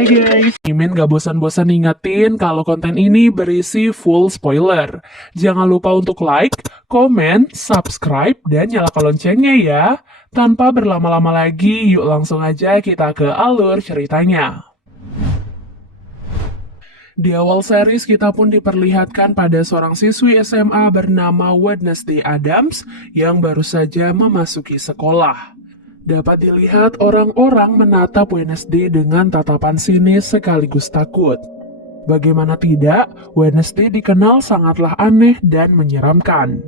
Hai guys, Mimin gak bosan-bosan ingetin kalau konten ini berisi full spoiler. Jangan lupa untuk like, komen, subscribe, dan nyalakan loncengnya ya. Tanpa berlama-lama lagi, yuk langsung aja kita ke alur ceritanya. Di awal series kita pun diperlihatkan pada seorang siswi SMA bernama Wednesday Addams yang baru saja memasuki sekolah. Dapat dilihat orang-orang menatap Wednesday dengan tatapan sinis sekaligus takut. Bagaimana tidak, Wednesday dikenal sangatlah aneh dan menyeramkan.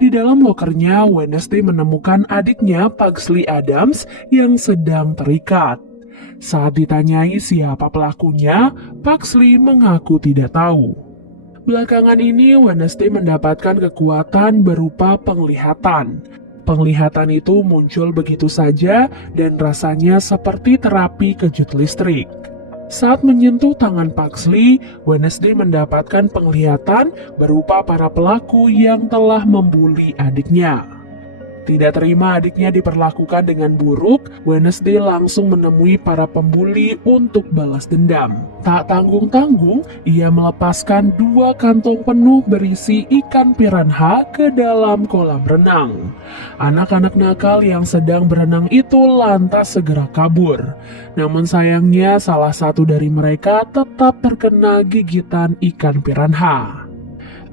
Di dalam lokernya, Wednesday menemukan adiknya Pugsley Addams yang sedang terikat. Saat ditanyai siapa pelakunya, Pugsley mengaku tidak tahu. Belakangan ini, Wednesday mendapatkan kekuatan berupa penglihatan. Penglihatan itu muncul begitu saja dan rasanya seperti terapi kejut listrik. Saat menyentuh tangan Pugsley, Wednesday mendapatkan penglihatan berupa para pelaku yang telah membuli adiknya. Tidak terima adiknya diperlakukan dengan buruk, Wednesday langsung menemui para pembuli untuk balas dendam. Tak tanggung-tanggung, ia melepaskan 2 kantong penuh berisi ikan piranha ke dalam kolam renang. Anak-anak nakal yang sedang berenang itu lantas segera kabur. Namun sayangnya salah satu dari mereka tetap terkena gigitan ikan piranha.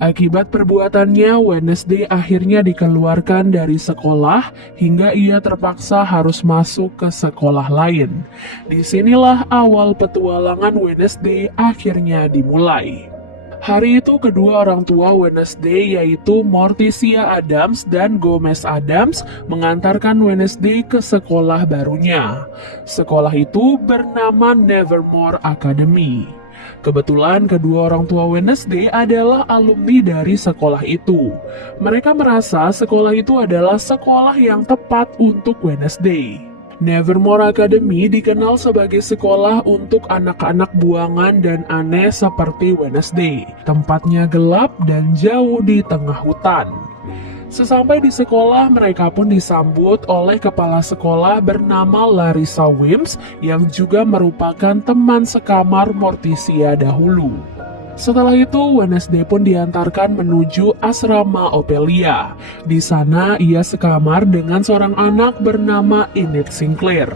Akibat perbuatannya, Wednesday akhirnya dikeluarkan dari sekolah hingga ia terpaksa harus masuk ke sekolah lain. Disinilah awal petualangan Wednesday akhirnya dimulai. Hari itu kedua orang tua Wednesday yaitu Morticia Addams dan Gomez Addams mengantarkan Wednesday ke sekolah barunya. Sekolah itu bernama Nevermore Academy. Kebetulan kedua orang tua Wednesday adalah alumni dari sekolah itu. Mereka merasa sekolah itu adalah sekolah yang tepat untuk Wednesday. Nevermore Academy dikenal sebagai sekolah untuk anak-anak buangan dan aneh seperti Wednesday. Tempatnya gelap dan jauh di tengah hutan. Sesampai di sekolah, mereka pun disambut oleh kepala sekolah bernama Larissa Wims yang juga merupakan teman sekamar Morticia dahulu. Setelah itu, Wednesday pun diantarkan menuju asrama Ophelia. Di sana, ia sekamar dengan seorang anak bernama Enid Sinclair.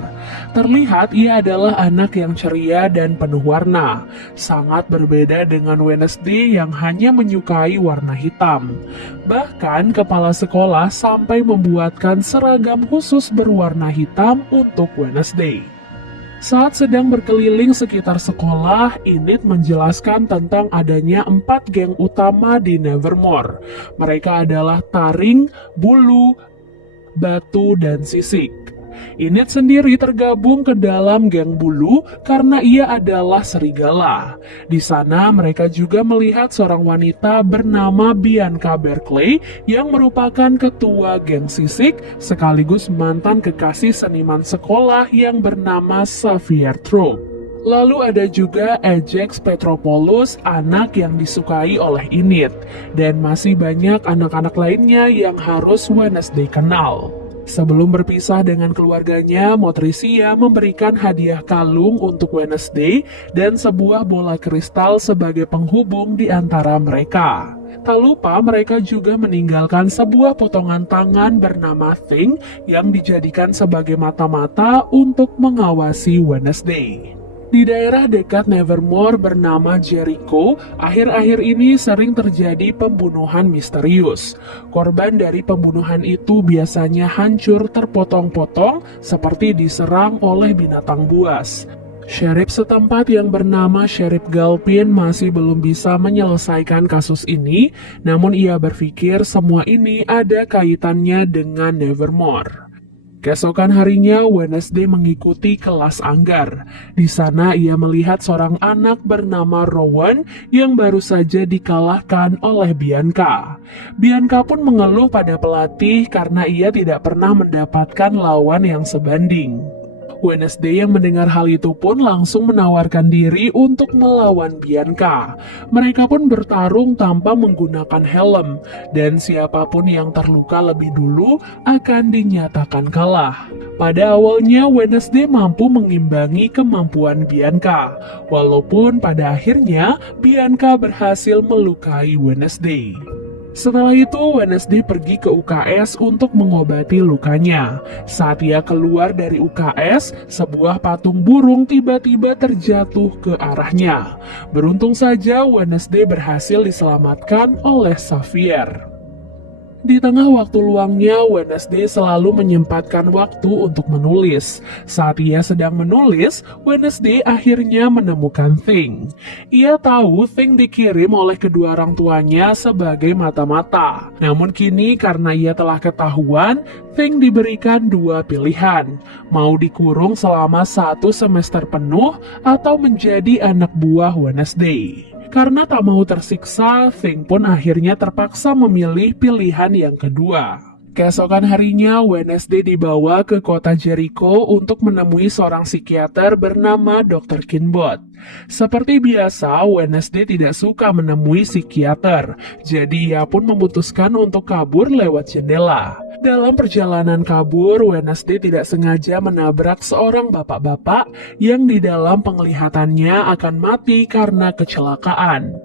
Terlihat ia adalah anak yang ceria dan penuh warna. Sangat berbeda dengan Wednesday yang hanya menyukai warna hitam. Bahkan, kepala sekolah sampai membuatkan seragam khusus berwarna hitam untuk Wednesday. Saat sedang berkeliling sekitar sekolah, Enid menjelaskan tentang adanya 4 geng utama di Nevermore. Mereka adalah taring, bulu, batu, dan sisik. Enid sendiri tergabung ke dalam geng bulu karena ia adalah serigala. Di sana mereka juga melihat seorang wanita bernama Bianca Berkeley yang merupakan ketua geng sisik sekaligus mantan kekasih seniman sekolah yang bernama Xavier Troop. Lalu ada juga Ajax Petropoulos, anak yang disukai oleh Enid, dan masih banyak anak-anak lainnya yang harus Wednesday kenal. Sebelum berpisah dengan keluarganya, Morticia memberikan hadiah kalung untuk Wednesday dan sebuah bola kristal sebagai penghubung di antara mereka. Tak lupa mereka juga meninggalkan sebuah potongan tangan bernama Thing yang dijadikan sebagai mata-mata untuk mengawasi Wednesday. Di daerah dekat Nevermore bernama Jericho, akhir-akhir ini sering terjadi pembunuhan misterius. Korban dari pembunuhan itu biasanya hancur terpotong-potong seperti diserang oleh binatang buas. Sheriff setempat yang bernama Sheriff Galpin masih belum bisa menyelesaikan kasus ini, namun ia berpikir semua ini ada kaitannya dengan Nevermore. Keesokan harinya, Wednesday mengikuti kelas anggar. Di sana ia melihat seorang anak bernama Rowan yang baru saja dikalahkan oleh Bianca. Bianca pun mengeluh pada pelatih karena ia tidak pernah mendapatkan lawan yang sebanding. Wednesday yang mendengar hal itu pun langsung menawarkan diri untuk melawan Bianca. Mereka pun bertarung tanpa menggunakan helm, dan siapapun yang terluka lebih dulu akan dinyatakan kalah. Pada awalnya Wednesday mampu mengimbangi kemampuan Bianca, walaupun pada akhirnya Bianca berhasil melukai Wednesday. Setelah itu, Wednesday pergi ke UKS untuk mengobati lukanya. Saat ia keluar dari UKS, sebuah patung burung tiba-tiba terjatuh ke arahnya. Beruntung saja, Wednesday berhasil diselamatkan oleh Xavier. Di tengah waktu luangnya, Wednesday selalu menyempatkan waktu untuk menulis. Saat ia sedang menulis, Wednesday akhirnya menemukan Thing. Ia tahu Thing dikirim oleh kedua orang tuanya sebagai mata-mata. Namun kini karena ia telah ketahuan, Thing diberikan dua pilihan. Mau dikurung selama 1 semester penuh atau menjadi anak buah Wednesday. Karena tak mau tersiksa, Thing pun akhirnya terpaksa memilih pilihan yang kedua. Keesokan harinya, Wednesday dibawa ke kota Jericho untuk menemui seorang psikiater bernama Dr. Kinbot. Seperti biasa, Wednesday tidak suka menemui psikiater, jadi ia pun memutuskan untuk kabur lewat jendela. Dalam perjalanan kabur, Wednesday tidak sengaja menabrak seorang bapak-bapak yang di dalam penglihatannya akan mati karena kecelakaan.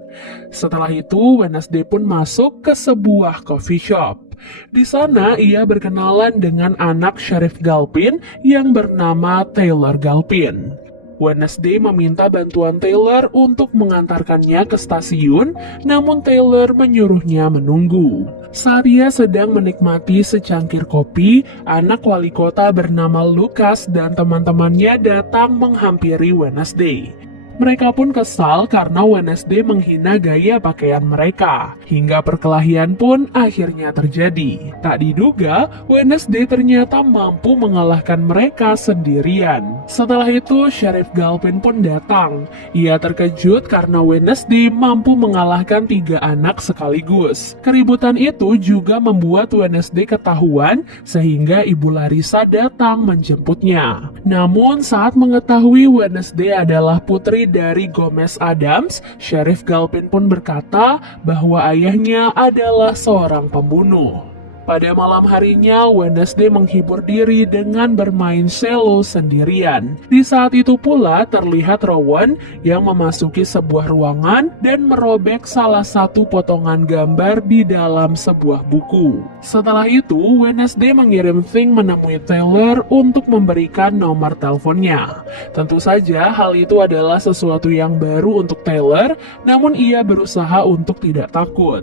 Setelah itu, Wednesday pun masuk ke sebuah coffee shop. Di sana, ia berkenalan dengan anak Sheriff Galpin yang bernama Taylor Galpin. Wednesday meminta bantuan Taylor untuk mengantarkannya ke stasiun, namun Taylor menyuruhnya menunggu. Saat ia sedang menikmati secangkir kopi, anak wali kota bernama Lucas dan teman-temannya datang menghampiri Wednesday. Mereka pun kesal karena Wednesday menghina gaya pakaian mereka. Hingga perkelahian pun akhirnya terjadi. Tak diduga, Wednesday ternyata mampu mengalahkan mereka sendirian. Setelah itu, Sheriff Galpin pun datang. Ia terkejut karena Wednesday mampu mengalahkan 3 anak sekaligus. Keributan itu juga membuat Wednesday ketahuan sehingga Ibu Larissa datang menjemputnya. Namun saat mengetahui Wednesday adalah putri dari Gomez Addams, Sheriff Galpin pun berkata bahwa ayahnya adalah seorang pembunuh. Pada malam harinya, Wednesday menghibur diri dengan bermain cello sendirian. Di saat itu pula terlihat Rowan yang memasuki sebuah ruangan dan merobek salah satu potongan gambar di dalam sebuah buku. Setelah itu, Wednesday mengirim Thing menemui Taylor untuk memberikan nomor teleponnya. Tentu saja hal itu adalah sesuatu yang baru untuk Taylor, namun ia berusaha untuk tidak takut.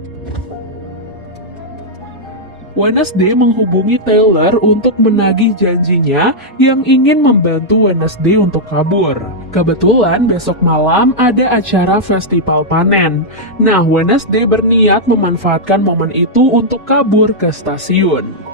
Wednesday menghubungi Taylor untuk menagih janjinya yang ingin membantu Wednesday untuk kabur. Kebetulan besok malam ada acara festival panen. Nah, Wednesday berniat memanfaatkan momen itu untuk kabur ke stasiun.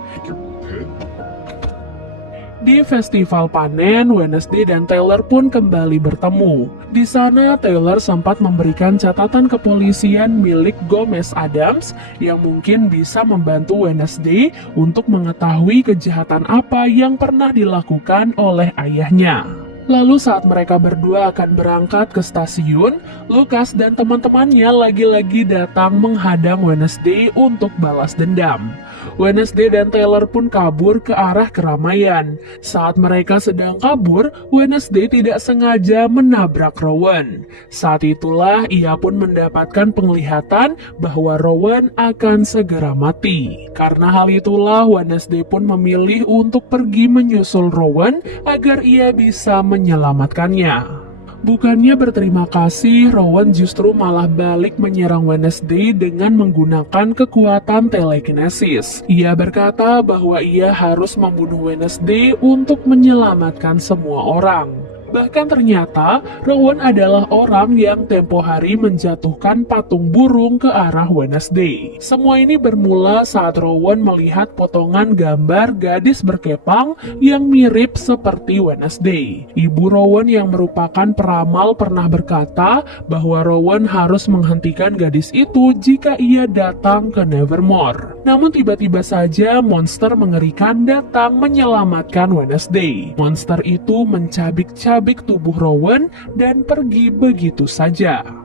Di festival panen, Wednesday dan Taylor pun kembali bertemu. Di sana, Taylor sempat memberikan catatan kepolisian milik Gomez Addams yang mungkin bisa membantu Wednesday untuk mengetahui kejahatan apa yang pernah dilakukan oleh ayahnya. Lalu saat mereka berdua akan berangkat ke stasiun, Lucas dan teman-temannya lagi-lagi datang menghadang Wednesday untuk balas dendam. Wednesday dan Taylor pun kabur ke arah keramaian. Saat mereka sedang kabur, Wednesday tidak sengaja menabrak Rowan. Saat itulah ia pun mendapatkan penglihatan bahwa Rowan akan segera mati. Karena hal itulah Wednesday pun memilih untuk pergi menyusul Rowan agar ia bisa menyelamatkannya. Bukannya berterima kasih, Rowan justru malah balik menyerang Wednesday dengan menggunakan kekuatan telekinesis. Ia berkata bahwa ia harus membunuh Wednesday untuk menyelamatkan semua orang. Bahkan ternyata Rowan adalah orang yang tempo hari menjatuhkan patung burung ke arah Wednesday. Semua ini bermula saat Rowan melihat potongan gambar gadis berkepang yang mirip seperti Wednesday. Ibu Rowan yang merupakan peramal pernah berkata bahwa Rowan harus menghentikan gadis itu jika ia datang ke Nevermore. Namun tiba-tiba saja monster mengerikan datang menyelamatkan Wednesday. Monster itu mencabik-cabik tubuh Rowan dan pergi begitu saja.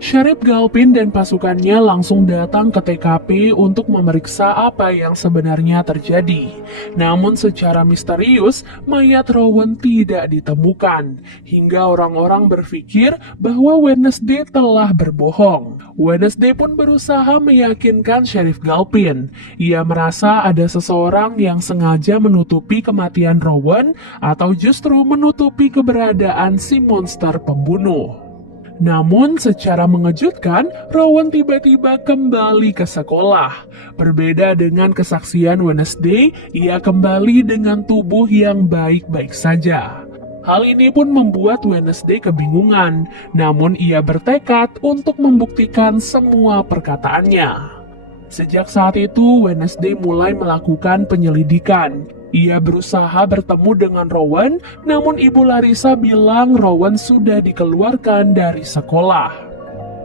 Sheriff Galpin dan pasukannya langsung datang ke TKP untuk memeriksa apa yang sebenarnya terjadi. Namun secara misterius, mayat Rowan tidak ditemukan, hingga orang-orang berpikir bahwa Wednesday telah berbohong. Wednesday pun berusaha meyakinkan Sheriff Galpin. Ia merasa ada seseorang yang sengaja menutupi kematian Rowan atau justru menutupi keberadaan si monster pembunuh. Namun secara mengejutkan, Rowan tiba-tiba kembali ke sekolah. Berbeda dengan kesaksian Wednesday, ia kembali dengan tubuh yang baik-baik saja. Hal ini pun membuat Wednesday kebingungan, namun ia bertekad untuk membuktikan semua perkataannya. Sejak saat itu, Wednesday mulai melakukan penyelidikan. Ia berusaha bertemu dengan Rowan, namun Ibu Larissa bilang Rowan sudah dikeluarkan dari sekolah.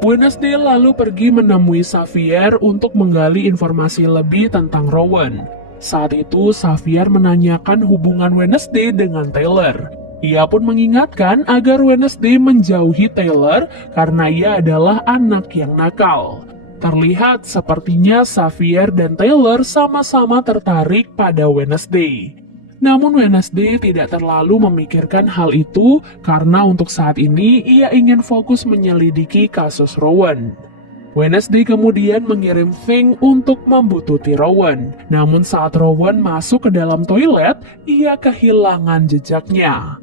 Wednesday lalu pergi menemui Xavier untuk menggali informasi lebih tentang Rowan. Saat itu, Xavier menanyakan hubungan Wednesday dengan Taylor. Ia pun mengingatkan agar Wednesday menjauhi Taylor karena ia adalah anak yang nakal. Terlihat sepertinya Xavier dan Taylor sama-sama tertarik pada Wednesday. Namun Wednesday tidak terlalu memikirkan hal itu karena untuk saat ini ia ingin fokus menyelidiki kasus Rowan. Wednesday kemudian mengirim Fink untuk membuntuti Rowan. Namun saat Rowan masuk ke dalam toilet, ia kehilangan jejaknya.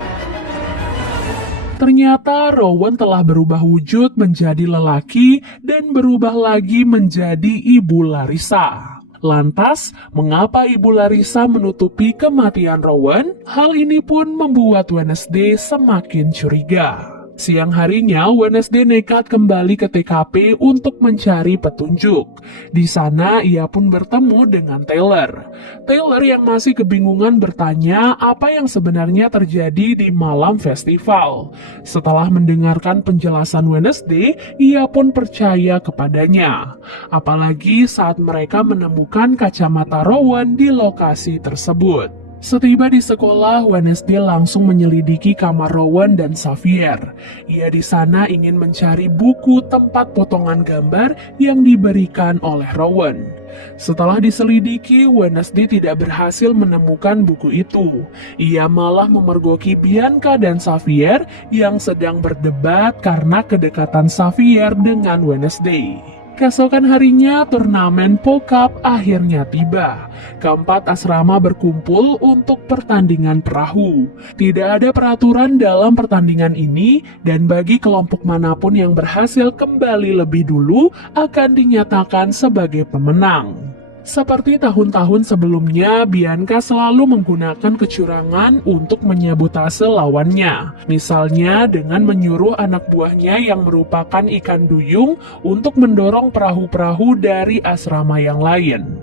Ternyata Rowan telah berubah wujud menjadi lelaki dan berubah lagi menjadi Ibu Larissa. Lantas, mengapa Ibu Larissa menutupi kematian Rowan? Hal ini pun membuat Wednesday semakin curiga. Siang harinya, Wednesday nekat kembali ke TKP untuk mencari petunjuk. Di sana, ia pun bertemu dengan Taylor. Taylor yang masih kebingungan bertanya apa yang sebenarnya terjadi di malam festival. Setelah mendengarkan penjelasan Wednesday, ia pun percaya kepadanya. Apalagi saat mereka menemukan kacamata Rowan di lokasi tersebut. Setiba di sekolah, Wednesday langsung menyelidiki kamar Rowan dan Xavier. Ia di sana ingin mencari buku tempat potongan gambar yang diberikan oleh Rowan. Setelah diselidiki, Wednesday tidak berhasil menemukan buku itu. Ia malah memergoki Bianca dan Xavier yang sedang berdebat karena kedekatan Xavier dengan Wednesday. Keesokan harinya, turnamen Pokap akhirnya tiba. Keempat asrama berkumpul untuk pertandingan perahu. Tidak ada peraturan dalam pertandingan ini, dan bagi kelompok manapun yang berhasil kembali lebih dulu akan dinyatakan sebagai pemenang. Seperti tahun-tahun sebelumnya, Bianca selalu menggunakan kecurangan untuk menyabotase lawannya. Misalnya dengan menyuruh anak buahnya yang merupakan ikan duyung untuk mendorong perahu-perahu dari asrama yang lain.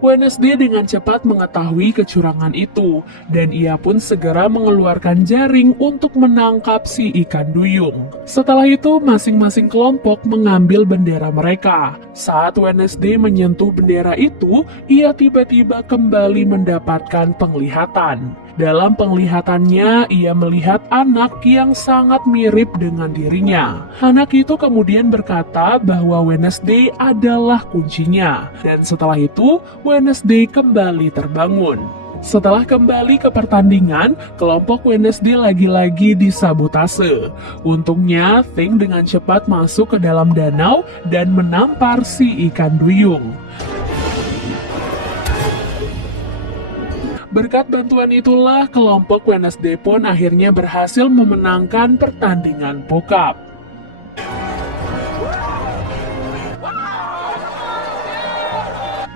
Wednesday dengan cepat mengetahui kecurangan itu, dan ia pun segera mengeluarkan jaring untuk menangkap si ikan duyung. Setelah itu, masing-masing kelompok mengambil bendera mereka. Saat Wednesday menyentuh bendera itu, ia tiba-tiba kembali mendapatkan penglihatan. Dalam penglihatannya, ia melihat anak yang sangat mirip dengan dirinya. Anak itu kemudian berkata bahwa Wednesday adalah kuncinya, dan setelah itu, Wednesday kembali terbangun. Setelah kembali ke pertandingan, kelompok Wednesday lagi-lagi disabotase. Untungnya, Fink dengan cepat masuk ke dalam danau dan menampar si ikan duyung. Berkat bantuan itulah, kelompok Wednesday pun akhirnya berhasil memenangkan pertandingan Pokap.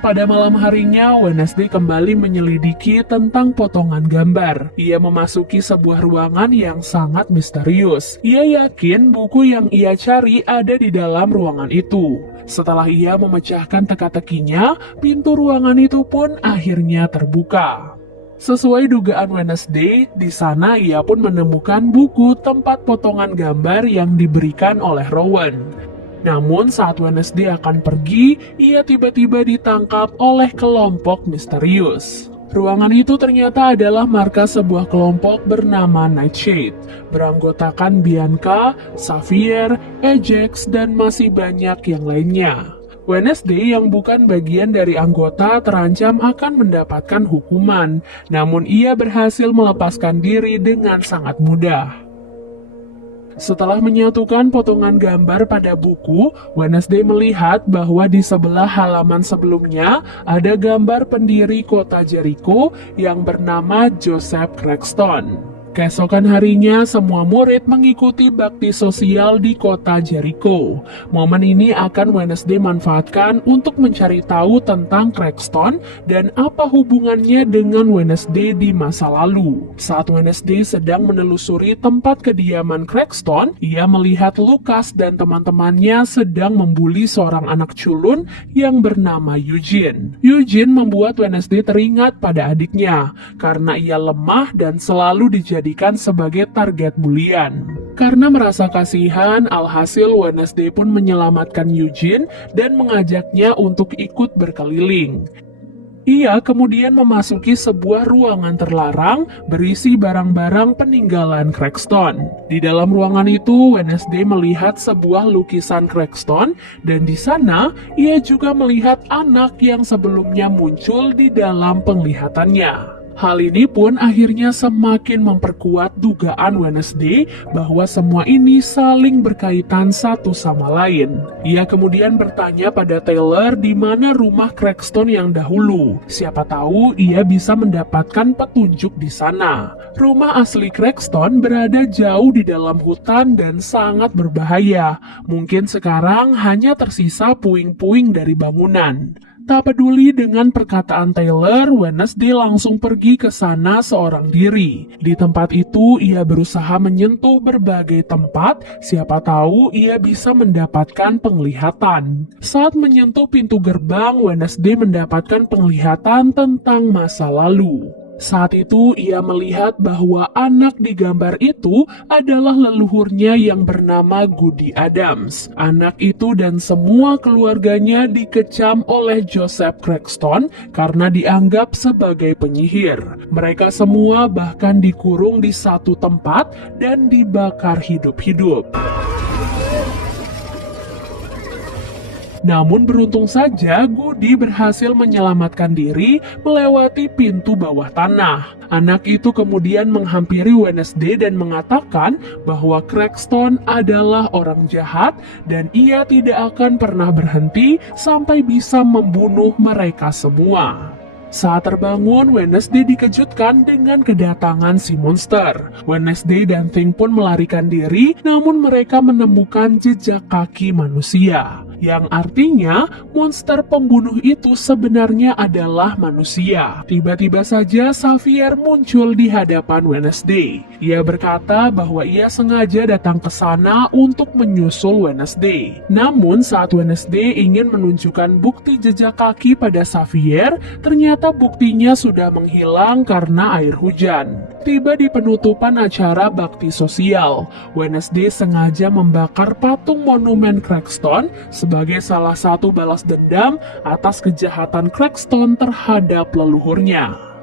Pada malam harinya, Wednesday kembali menyelidiki tentang potongan gambar. Ia memasuki sebuah ruangan yang sangat misterius. Ia yakin buku yang ia cari ada di dalam ruangan itu. Setelah ia memecahkan teka-tekinya, pintu ruangan itu pun akhirnya terbuka. Sesuai dugaan Wednesday, di sana ia pun menemukan buku tempat potongan gambar yang diberikan oleh Rowan. Namun saat Wednesday akan pergi, ia tiba-tiba ditangkap oleh kelompok misterius. Ruangan itu ternyata adalah markas sebuah kelompok bernama Nightshade, beranggotakan Bianca, Xavier, Ajax, dan masih banyak yang lainnya. Wednesday yang bukan bagian dari anggota terancam akan mendapatkan hukuman, namun ia berhasil melepaskan diri dengan sangat mudah. Setelah menyatukan potongan gambar pada buku, Wednesday melihat bahwa di sebelah halaman sebelumnya ada gambar pendiri kota Jericho yang bernama Joseph Cragston. Keesokan harinya, semua murid mengikuti bakti sosial di kota Jericho. Momen ini akan Wednesday manfaatkan untuk mencari tahu tentang Cragston dan apa hubungannya dengan Wednesday di masa lalu. Saat Wednesday sedang menelusuri tempat kediaman Cragston, ia melihat Lucas dan teman-temannya sedang membuli seorang anak culun yang bernama Eugene. Eugene membuat Wednesday teringat pada adiknya, karena ia lemah dan selalu dijadikan sebagai target bulian. Karena merasa kasihan, alhasil Wednesday pun menyelamatkan Eugene dan mengajaknya untuk ikut berkeliling. Ia kemudian memasuki sebuah ruangan terlarang berisi barang-barang peninggalan Cragston. Di dalam ruangan itu, Wednesday melihat sebuah lukisan Cragston dan di sana ia juga melihat anak yang sebelumnya muncul di dalam penglihatannya. Hal ini pun akhirnya semakin memperkuat dugaan Wednesday bahwa semua ini saling berkaitan satu sama lain. Ia kemudian bertanya pada Taylor di mana rumah Cragston yang dahulu. Siapa tahu ia bisa mendapatkan petunjuk di sana. Rumah asli Cragston berada jauh di dalam hutan dan sangat berbahaya. Mungkin sekarang hanya tersisa puing-puing dari bangunan. Tak peduli dengan perkataan Taylor, Wednesday langsung pergi ke sana seorang diri. Di tempat itu, ia berusaha menyentuh berbagai tempat, siapa tahu ia bisa mendapatkan penglihatan. Saat menyentuh pintu gerbang, Wednesday mendapatkan penglihatan tentang masa lalu. Saat itu ia melihat bahwa anak di gambar itu adalah leluhurnya yang bernama Goody Adams. Anak itu dan semua keluarganya dikecam oleh Joseph Cragston karena dianggap sebagai penyihir. Mereka semua bahkan dikurung di satu tempat dan dibakar hidup-hidup. Namun beruntung saja Goody berhasil menyelamatkan diri melewati pintu bawah tanah. Anak itu kemudian menghampiri Wednesday dan mengatakan bahwa Cragston adalah orang jahat dan ia tidak akan pernah berhenti sampai bisa membunuh mereka semua. Saat terbangun, Wednesday dikejutkan dengan kedatangan si monster. Wednesday dan Thing pun melarikan diri, namun mereka menemukan jejak kaki manusia. Yang artinya, monster pembunuh itu sebenarnya adalah manusia. Tiba-tiba saja Xavier muncul di hadapan Wednesday. Ia berkata bahwa ia sengaja datang ke sana untuk menyusul Wednesday. Namun saat Wednesday ingin menunjukkan bukti jejak kaki pada Xavier, ternyata buktinya sudah menghilang karena air hujan. Tiba di penutupan acara bakti sosial, Wednesday sengaja membakar patung monumen Cragston sebagai salah satu balas dendam atas kejahatan Cragston terhadap leluhurnya.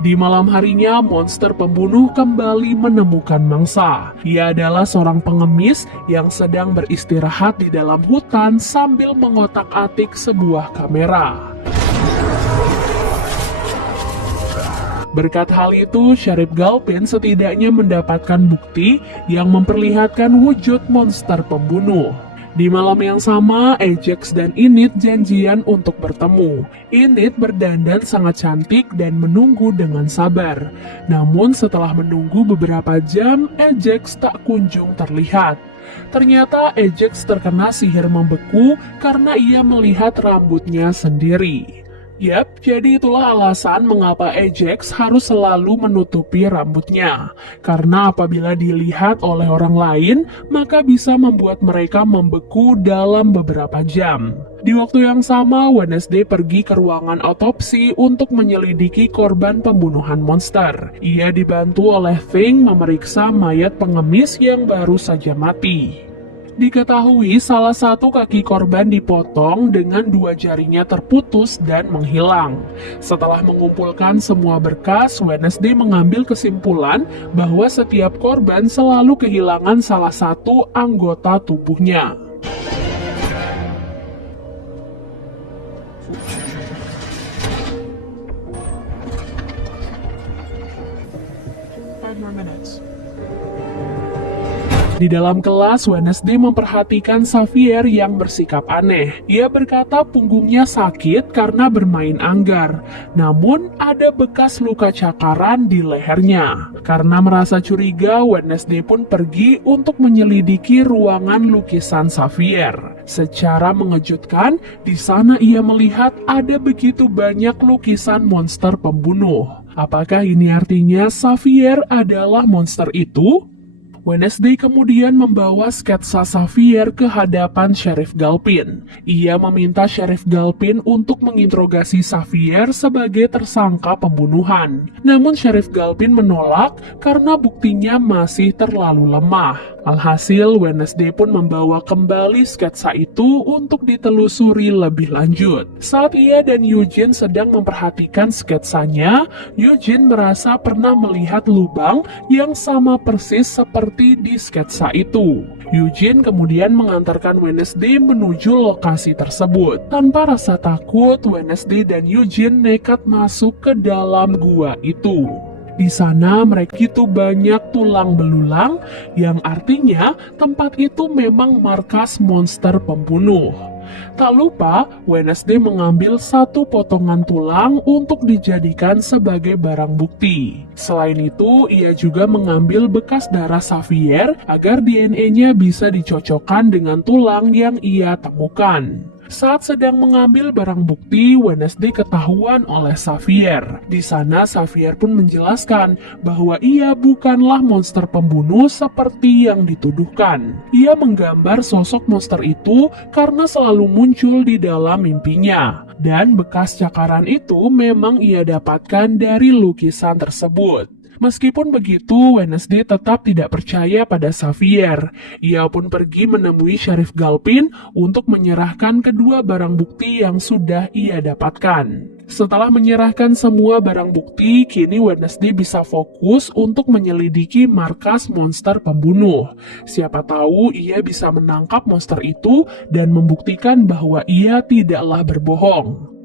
Di malam harinya, monster pembunuh kembali menemukan mangsa. Ia adalah seorang pengemis yang sedang beristirahat di dalam hutan sambil mengotak-atik sebuah kamera. Berkat hal itu, Sheriff Galpin setidaknya mendapatkan bukti yang memperlihatkan wujud monster pembunuh. Di malam yang sama, Ajax dan Enid janjian untuk bertemu. Enid berdandan sangat cantik dan menunggu dengan sabar. Namun setelah menunggu beberapa jam, Ajax tak kunjung terlihat. Ternyata Ajax terkena sihir membeku karena ia melihat rambutnya sendiri. Yap, jadi itulah alasan mengapa Ajax harus selalu menutupi rambutnya. Karena apabila dilihat oleh orang lain, maka bisa membuat mereka membeku dalam beberapa jam. Di waktu yang sama, Wednesday pergi ke ruangan otopsi untuk menyelidiki korban pembunuhan monster. Ia dibantu oleh Thing memeriksa mayat pengemis yang baru saja mati. Diketahui salah satu kaki korban dipotong dengan 2 jarinya terputus dan menghilang. Setelah mengumpulkan semua berkas, Wednesday mengambil kesimpulan bahwa setiap korban selalu kehilangan salah satu anggota tubuhnya. Di dalam kelas, Wednesday memperhatikan Xavier yang bersikap aneh. Ia berkata punggungnya sakit karena bermain anggar. Namun, ada bekas luka cakaran di lehernya. Karena merasa curiga, Wednesday pun pergi untuk menyelidiki ruangan lukisan Xavier. Secara mengejutkan, di sana ia melihat ada begitu banyak lukisan monster pembunuh. Apakah ini artinya Xavier adalah monster itu? Wednesday kemudian membawa sketsa Xavier ke hadapan Sheriff Galpin. Ia meminta Sheriff Galpin untuk menginterogasi Xavier sebagai tersangka pembunuhan. Namun Sheriff Galpin menolak karena buktinya masih terlalu lemah. Alhasil, Wednesday pun membawa kembali sketsa itu untuk ditelusuri lebih lanjut. Saat ia dan Eugene sedang memperhatikan sketsanya, Eugene merasa pernah melihat lubang yang sama persis seperti di sketsa itu. Eugene kemudian mengantarkan Wednesday menuju lokasi tersebut. Tanpa rasa takut, Wednesday dan Eugene nekat masuk ke dalam gua itu. Di sana mereka begitu banyak tulang belulang, yang artinya tempat itu memang markas monster pembunuh. Tak lupa, Wednesday mengambil satu potongan tulang untuk dijadikan sebagai barang bukti. Selain itu, ia juga mengambil bekas darah Xavier agar DNA-nya bisa dicocokkan dengan tulang yang ia temukan. Saat sedang mengambil barang bukti, Wednesday ketahuan oleh Xavier. Di sana, Xavier pun menjelaskan bahwa ia bukanlah monster pembunuh seperti yang dituduhkan. Ia menggambar sosok monster itu karena selalu muncul di dalam mimpinya. Dan bekas cakaran itu memang ia dapatkan dari lukisan tersebut. Meskipun begitu, Wednesday tetap tidak percaya pada Xavier. Ia pun pergi menemui Sheriff Galpin untuk menyerahkan kedua barang bukti yang sudah ia dapatkan. Setelah menyerahkan semua barang bukti, kini Wednesday bisa fokus untuk menyelidiki markas monster pembunuh. Siapa tahu ia bisa menangkap monster itu dan membuktikan bahwa ia tidaklah berbohong.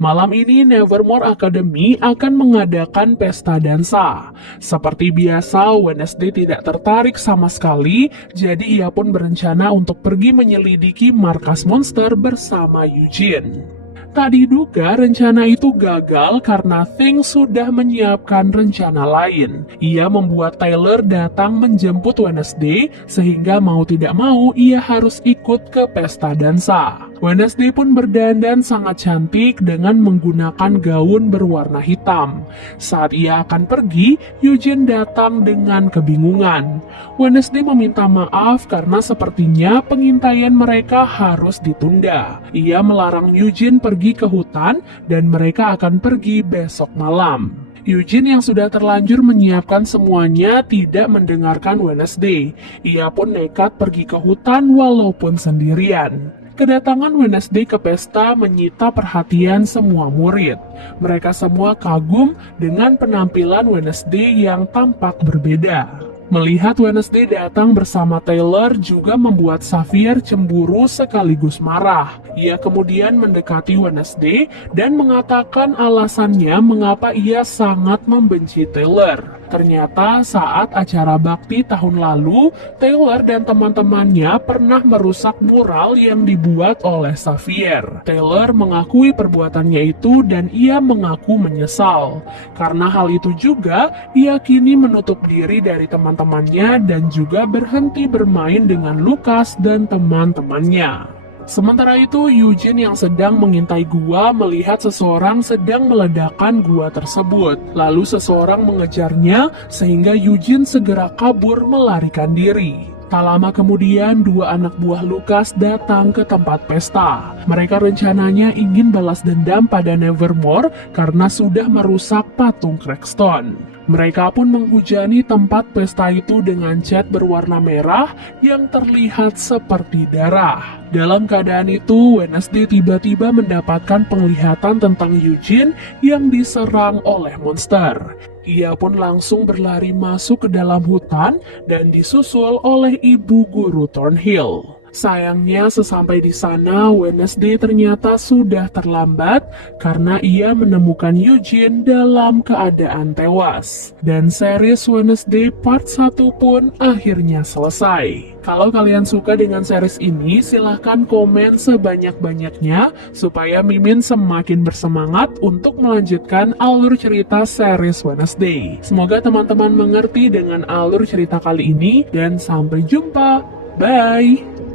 Malam ini Nevermore Academy akan mengadakan pesta dansa. Seperti biasa, Wednesday tidak tertarik sama sekali, jadi ia pun berencana untuk pergi menyelidiki markas monster bersama Eugene. Tak diduga rencana itu gagal karena Thing sudah menyiapkan rencana lain. Ia membuat Tyler datang menjemput Wednesday sehingga mau tidak mau ia harus ikut ke pesta dansa. Wednesday pun berdandan sangat cantik dengan menggunakan gaun berwarna hitam. Saat ia akan pergi, Eugene datang dengan kebingungan. Wednesday meminta maaf karena sepertinya pengintaian mereka harus ditunda. Ia melarang Eugene pergi ke hutan dan mereka akan pergi besok malam. Eugene yang sudah terlanjur menyiapkan semuanya tidak mendengarkan Wednesday. Ia pun nekat pergi ke hutan walaupun sendirian. Kedatangan Wednesday ke pesta menyita perhatian semua murid. Mereka semua kagum dengan penampilan Wednesday yang tampak berbeda. Melihat Wednesday datang bersama Taylor juga membuat Xavier cemburu sekaligus marah. Ia kemudian mendekati Wednesday dan mengatakan alasannya mengapa ia sangat membenci Taylor. Ternyata saat acara bakti tahun lalu, Taylor dan teman-temannya pernah merusak mural yang dibuat oleh Xavier. Taylor mengakui perbuatannya itu dan ia mengaku menyesal. Karena hal itu juga, ia kini menutup diri dari teman-temannya dan juga berhenti bermain dengan Lucas dan teman-temannya. Sementara itu, Eugene yang sedang mengintai gua melihat seseorang sedang meledakkan gua tersebut. Lalu seseorang mengejarnya sehingga Eugene segera kabur melarikan diri. Tak lama kemudian, dua anak buah Lucas datang ke tempat pesta. Mereka rencananya ingin balas dendam pada Nevermore karena sudah merusak patung Crackstone. Mereka pun menghujani tempat pesta itu dengan cat berwarna merah yang terlihat seperti darah. Dalam keadaan itu, Wednesday tiba-tiba mendapatkan penglihatan tentang Eugene yang diserang oleh monster. Ia pun langsung berlari masuk ke dalam hutan dan disusul oleh ibu guru Thornhill. Sayangnya sesampai di sana, Wednesday ternyata sudah terlambat karena ia menemukan Eugene dalam keadaan tewas. Dan series Wednesday part 1 pun akhirnya selesai. Kalau kalian suka dengan series ini, silahkan komen sebanyak-banyaknya supaya Mimin semakin bersemangat untuk melanjutkan alur cerita series Wednesday. Semoga teman-teman mengerti dengan alur cerita kali ini dan sampai jumpa. Bye!